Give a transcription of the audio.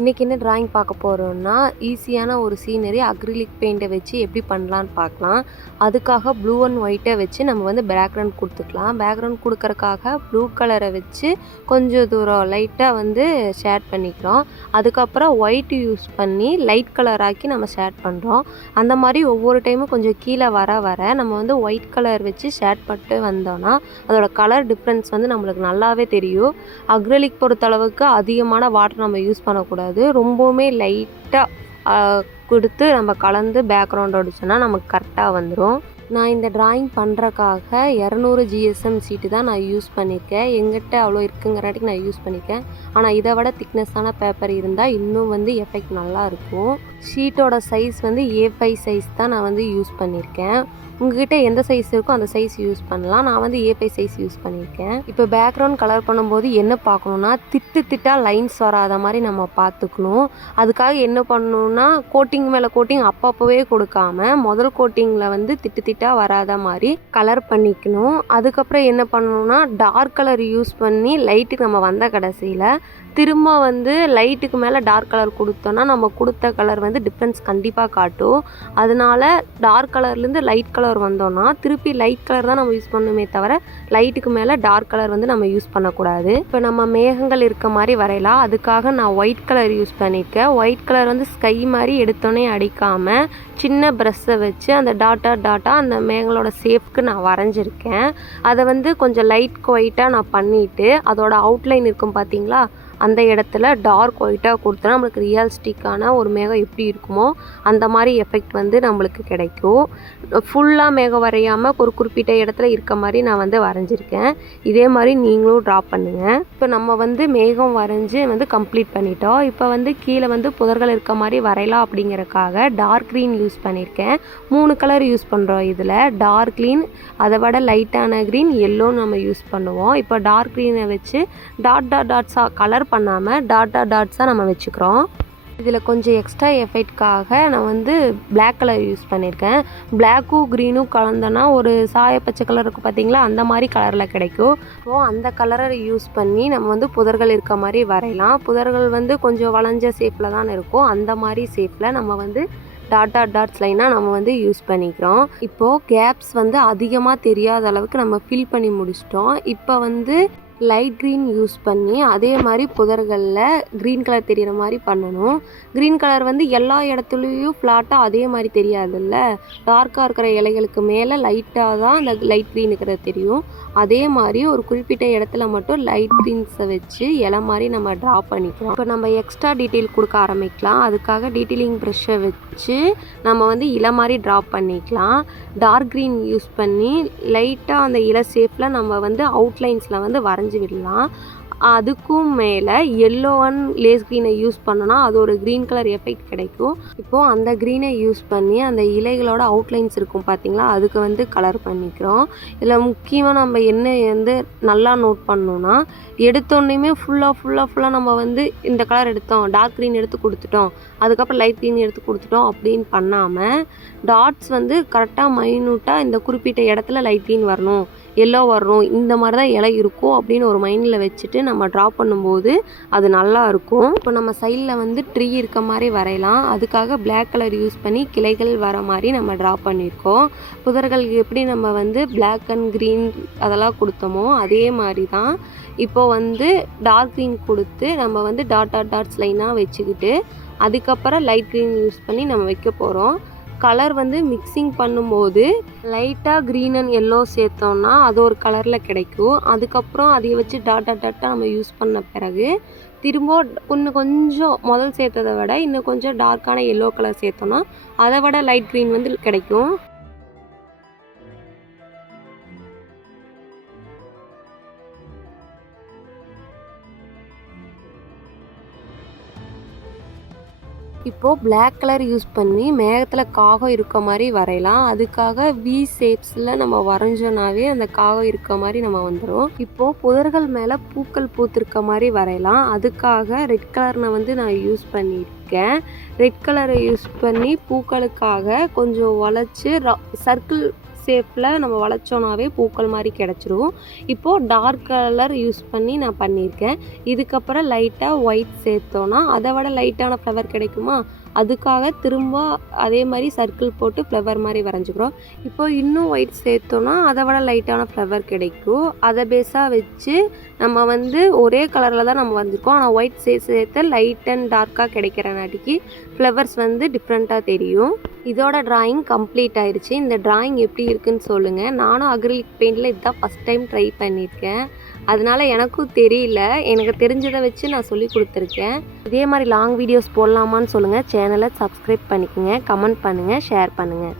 இன்றைக்கி என்ன ட்ராயிங் பார்க்க போகிறோன்னா, ஈஸியான ஒரு சீனரி அக்ரிலிக் பெயிண்ட்டை வச்சு எப்படி பண்ணலான்னு பார்க்கலாம். அதுக்காக ப்ளூ அண்ட் ஒயிட்டை வச்சு நம்ம வந்து பேக்ரவுண்ட் கொடுத்துக்கலாம். பேக்ரவுண்ட் கொடுக்கறக்காக ப்ளூ கலரை வச்சு கொஞ்சம் தூரம் லைட்டாக வந்து ஷேட் பண்ணிக்கிறோம். அதுக்கப்புறம் ஒயிட் யூஸ் பண்ணி லைட் கலர் ஆக்கி நம்ம ஷேட் பண்ணுறோம். அந்த மாதிரி ஒவ்வொரு டைமும் கொஞ்சம் கீழே வர நம்ம வந்து ஒயிட் கலர் வச்சு ஷேட் பண்ணிட்டு வந்தோன்னா அதோட கலர் டிஃப்ரென்ஸ் வந்து நம்மளுக்கு நல்லாவே தெரியும். அக்ரிலிக் பொறுத்தளவுக்கு அதிகமான வாட்டர் நம்ம யூஸ் பண்ணக்கூடாது. ரொம்பவுமே லைட்டாக கொடுத்து நம்ம கலந்து பேக்ரவுண்ட் அடிச்சோன்னா நமக்கு கரெக்டாக வந்துடும். நான் இந்த ட்ராயிங் பண்ணுறக்காக 200 GSM ஷீட்டு தான் நான் யூஸ் பண்ணியிருக்கேன். எங்கிட்ட அவ்வளோ இருக்குங்கிறாட்டிக்கு நான் யூஸ் பண்ணியிருக்கேன். ஆனால் இதை விட திக்னஸான பேப்பர் இருந்தால் இன்னும் வந்து எஃபெக்ட் நல்லாயிருக்கும். ஷீட்டோட சைஸ் வந்து A5 சைஸ் தான் நான் வந்து யூஸ் பண்ணியிருக்கேன். உங்ககிட்ட எந்த சைஸ் இருக்கோ அந்த சைஸ் யூஸ் பண்ணலாம். நான் வந்து A5 சைஸ் யூஸ் பண்ணியிருக்கேன். இப்போ பேக்ரவுண்ட் கலர் பண்ணும்போது என்ன பார்க்கணுன்னா, திட்டாக லைன்ஸ் வராத மாதிரி நம்ம பார்த்துக்கணும். அதுக்காக என்ன பண்ணணுன்னா, கோட்டிங் மேலே கோட்டிங் அப்பப்போவே கொடுக்காம முதல் கோட்டிங்கில் வந்து திட்டாக வராத மாதிரி கலர் பண்ணிக்கணும். அதுக்கப்புறம் என்ன பண்ணணுன்னா, டார்க் கலர் யூஸ் பண்ணி லைட்டுக்கு நம்ம வந்த கடைசியில் திரும்ப வந்து லைட்டுக்கு மேலே டார்க் கலர் கொடுத்தோன்னா நம்ம கொடுத்த கலர் வந்து டிஃப்ரென்ஸ் கண்டிப்பாக காட்டும். அதனால டார்க் கலர்லேருந்து லைட் கலர் வந்தோன்னா திருப்பி லைட் கலர் தான் நம்ம யூஸ் பண்ணணுமே தவிர லைட்டுக்கு மேலே டார்க் கலர் வந்து நம்ம யூஸ் பண்ணக்கூடாது. இப்போ நம்ம மேகங்கள் இருக்க மாதிரி வரையலாம். அதுக்காக நான் ஒயிட் கலர் யூஸ் பண்ணியிருக்கேன். ஒயிட் கலர் வந்து ஸ்கை மாதிரி எடுத்தோன்னே அடிக்காமல் சின்ன ப்ரஷ்ஷை வச்சு அந்த டாட்டா அந்த மேகங்களோட ஷேப்க்கு நான் வரைஞ்சிருக்கேன். அதை வந்து கொஞ்சம் லைட் ஒயிட்டாக நான் பண்ணிவிட்டு அதோட அவுட்லைன் இருக்கும் பார்த்தீங்களா, அந்த இடத்துல டார்க் ஒயிட்டாக கொடுத்தா நம்மளுக்கு ரியலிஸ்டிக்கான ஒரு மேகம் எப்படி இருக்குமோ அந்த மாதிரி எஃபெக்ட் வந்து நம்மளுக்கு கிடைக்கும். ஃபுல்லாக மேகம் வரையாமல் ஒரு குறிப்பிட்ட இடத்துல இருக்க மாதிரி நான் வந்து வரைஞ்சிருக்கேன். இதே மாதிரி நீங்களும் ட்ரா பண்ணுங்கள். இப்போ நம்ம வந்து மேகம் வரைஞ்சி வந்து கம்ப்ளீட் பண்ணிட்டோம். இப்போ வந்து கீழே வந்து புதர்கள் இருக்க மாதிரி வரையலாம் அப்படிங்கிறக்காக டார்க் க்ரீன் யூஸ் பண்ணியிருக்கேன். 3 கலர் யூஸ் பண்ணுறோம். இதில் டார்க் க்ரீன், அதை விட லைட்டான க்ரீன், எல்லோன்னு நம்ம யூஸ் பண்ணுவோம். இப்போ டார்க் க்ரீனை வச்சு டாட்ஸாக கலர் பண்ணாமல் டாட்ஸாக நம்ம வச்சுக்கிறோம். இதில் கொஞ்சம் எக்ஸ்ட்ரா எஃபெக்ட்காக நான் வந்து பிளாக் கலர் யூஸ் பண்ணியிருக்கேன். பிளாக்கும் க்ரீனும் கலந்தோன்னா ஒரு சாய பச்சை கலர் இருக்குது பார்த்தீங்களா, அந்த மாதிரி கலரில் கிடைக்கும். ஸோ அந்த கலரை யூஸ் பண்ணி நம்ம வந்து புதர்கள் இருக்க மாதிரி வரையலாம். புதர்கள் வந்து கொஞ்சம் வளைஞ்ச ஷேப்பில் தான் இருக்கும். அந்த மாதிரி ஷேப்பில் நம்ம வந்து டாட்ஸ் லைனாக நம்ம வந்து யூஸ் பண்ணிக்கிறோம். இப்போது கேப்ஸ் வந்து அதிகமாக தெரியாத அளவுக்கு நம்ம ஃபில் பண்ணி முடிச்சிட்டோம். இப்போ வந்து லைட் க்ரீன் யூஸ் பண்ணி அதே மாதிரி புதர்களில் க்ரீன் கலர் தெரிகிற மாதிரி பண்ணணும். க்ரீன் கலர் வந்து எல்லா இடத்துலையும் ஃப்ளாட்டாக அதே மாதிரி தெரியாதுல்ல. டார்க்காக இருக்கிற இலைகளுக்கு மேலே லைட்டாக தான் அந்த லைட் க்ரீன் இருக்கிறது தெரியும். அதே மாதிரி ஒரு குறிப்பிட்ட இடத்துல மட்டும் லைட் க்ரீன்ஸை வச்சு இலை மாதிரி நம்ம ட்ரா பண்ணிக்கலாம். இப்போ நம்ம எக்ஸ்ட்ரா டீட்டெயில் கொடுக்க ஆரம்பிக்கலாம். அதுக்காக டீட்டெயிலிங் ப்ரஷ்ஷை வச்சு நம்ம வந்து இலை மாதிரி ட்ரா பண்ணிக்கலாம். டார்க் க்ரீன் யூஸ் பண்ணி லைட்டாக அந்த இலை ஷேப்பில் நம்ம வந்து அவுட்லைன்ஸில் வந்து வரைஞ்சி விடலாம். அதுக்கும் மேலே எல்லோ அண்ட் லேஸ் க்ரீனை யூஸ் பண்ணோன்னா அது ஒரு க்ரீன் கலர் எஃபெக்ட் கிடைக்கும். இப்போது அந்த க்ரீனை யூஸ் பண்ணி அந்த இலைகளோட அவுட்லைன்ஸ் இருக்கும் பார்த்தீங்களா, அதுக்கு வந்து கலர் பண்ணிக்கிறோம். இதில் முக்கியமாக நம்ம என்ன வந்து நல்லா நோட் பண்ணோன்னா, எடுத்தோன்னையுமே ஃபுல்லாக நம்ம வந்து இந்த கலர் எடுத்தோம், டார்க் க்ரீன் எடுத்து கொடுத்துட்டோம், அதுக்கப்புறம் லைட் க்ரீன் எடுத்து கொடுத்துட்டோம் அப்படின்னு பண்ணாமல் டாட்ஸ் வந்து கரெக்டாக மைன்யூட்டாக இந்த குறிப்பிட்ட இடத்துல லைட் க்ரீன் வரணும், எல்லோ வரணும், இந்த மாதிரி தான் இலை இருக்கும் அப்படின்னு ஒரு மைண்டில் வச்சுட்டு நம்ம ட்ரா பண்ணும்போது அது நல்லா இருக்கும். இப்போ நம்ம சைடில் வந்து ட்ரீ இருக்க மாதிரி வரையலாம். அதுக்காக பிளாக் கலர் யூஸ் பண்ணி கிளைகள் வர மாதிரி நம்ம ட்ரா பண்ணியிருக்கோம். புதர்கள் எப்படி நம்ம வந்து பிளாக் அண்ட் க்ரீன் அதெல்லாம் கொடுத்தோமோ அதே மாதிரி தான் இப்போ வந்து டார்க் க்ரீன் கொடுத்து நம்ம வந்து டாட்ஸ் லைனாக வச்சுக்கிட்டு அதுக்கப்புறம் லைட் க்ரீன் யூஸ் பண்ணி நம்ம வைக்க போகிறோம். கலர் வந்து மிக்சிங் பண்ணும்போது லைட்டாக க்ரீன் அண்ட் எல்லோ சேர்த்தோம்னா அது ஒரு கலரில் கிடைக்கும். அதுக்கப்புறம் அதை வச்சு டாட்டாக நம்ம யூஸ் பண்ண பிறகு திரும்ப கொஞ்சம் முதல் சேர்த்ததை விட இன்னும் கொஞ்சம் டார்க்கான எல்லோ கலர் சேர்த்தோன்னா அதை விட லைட் க்ரீன் வந்து கிடைக்கும். இப்போது பிளாக் கலர் யூஸ் பண்ணி மேகத்தில் காகம் இருக்க மாதிரி வரையலாம். அதுக்காக வி ஷேப்ஸில் நம்ம வரைஞ்சோன்னாவே அந்த காகம் இருக்க மாதிரி நம்ம வந்துடும். இப்போது புதர்கள் மேலே பூக்கள் பூத்திருக்க மாதிரி வரையலாம். அதுக்காக ரெட் கலர் நான் யூஸ் பண்ணியிருக்கேன். ரெட் கலரை யூஸ் பண்ணி பூக்களுக்காக கொஞ்சம் வளைச்சி சர்க்கிள் ஷேப்பில் நம்ம வளைச்சோனாவே பூக்கள் மாதிரி கிடச்சிரும். இப்போது டார்க் கலர் யூஸ் பண்ணி நான் பண்ணியிருக்கேன். இதுக்கப்புறம் லைட்டாக ஒயிட் சேர்த்தோன்னா அதை விட லைட்டான ஃப்ளவர் கிடைக்குமா, அதுக்காக திரும்ப அதே மாதிரி சர்க்கிள் போட்டு ஃப்ளவர் மாதிரி வரைஞ்சிக்கிறோம். இப்போது இன்னும் ஒயிட் சேர்த்தோன்னா அதை விட லைட்டான ஃப்ளவர் கிடைக்கும். அதை பேஸாக வச்சு நம்ம வந்து ஒரே கலரில் தான் நம்ம வரைஞ்சிருக்கோம். ஆனால் ஒயிட் சேர்த்து லைட் அண்ட் டார்க்காக கிடைக்கிறனாட்டிக்கு ஃப்ளவர்ஸ் வந்து டிஃப்ரெண்ட்டாக தெரியும். இதோட டிராயிங் கம்ப்ளீட் ஆயிடுச்சு. இந்த டிராயிங் எப்படி இருக்குன்னு சொல்லுங்கள். நானும் அக்ரிலிக் பெயிண்டில் இதுதான் ஃபஸ்ட் டைம் ட்ரை பண்ணியிருக்கேன். அதனால எனக்கும் தெரியல. எனக்கு தெரிஞ்சதை வச்சு நான் சொல்லி கொடுத்துருக்கேன். இதே மாதிரி லாங் வீடியோஸ் போடலாமான்னு சொல்லுங்கள். சேனலை சப்ஸ்கிரைப் பண்ணிக்கோங்க, கமெண்ட் பண்ணுங்கள், ஷேர் பண்ணுங்கள்.